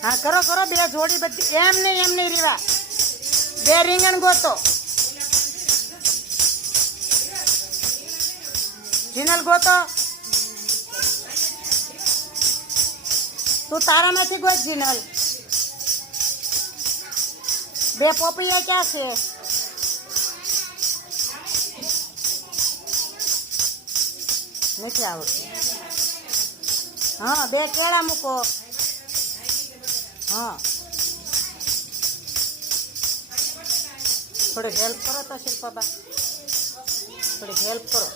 हाँ करो करो बे जोड़ी बच्ची एम नहीं रीवा बे રીંગણ ગોતો જીનલ ગોતો તું તારામાંથી ગોત જીનલ બે પોપૈયા ક્યાં છે નથી આવડતું हाँ बे केड़ा मूको हाँ थोड़ी हेल्प करो तो शिल्पा थोड़ी हेल्प करो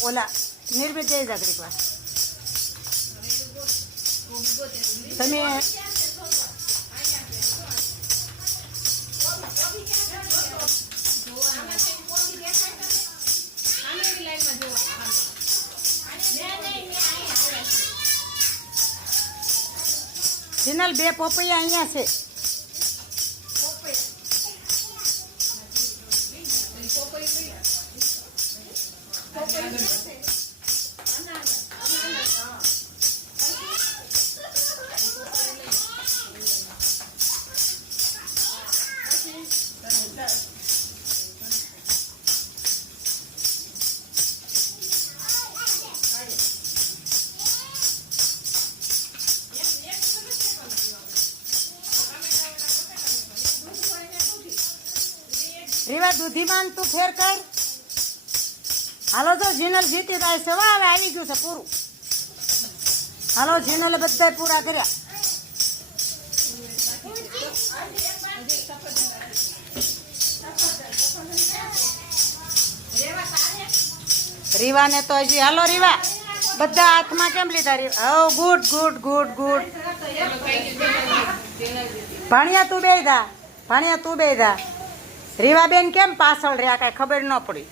ओला निर्मित जय जागरिक वा तमे જીનલ બે પોપૈયા અહીંયા છે રીવા દૂધીમાન તું ફેર કર હાલો તો જીનલ જીતી જાય છે હવે આવી ગયું છે પૂરું હાલો જીનલે બધા પૂરા કર્યા રીવાને તો હજી હાલો રીવા બધા હાથમાં કેમ લીધા રીવા ઓ ગુડ ગુડ ગુડ ગુડ ભાણિયા તું બેદા રીવાબેન કેમ પાછળ રહ્યા કાંઈ ખબર ન પડી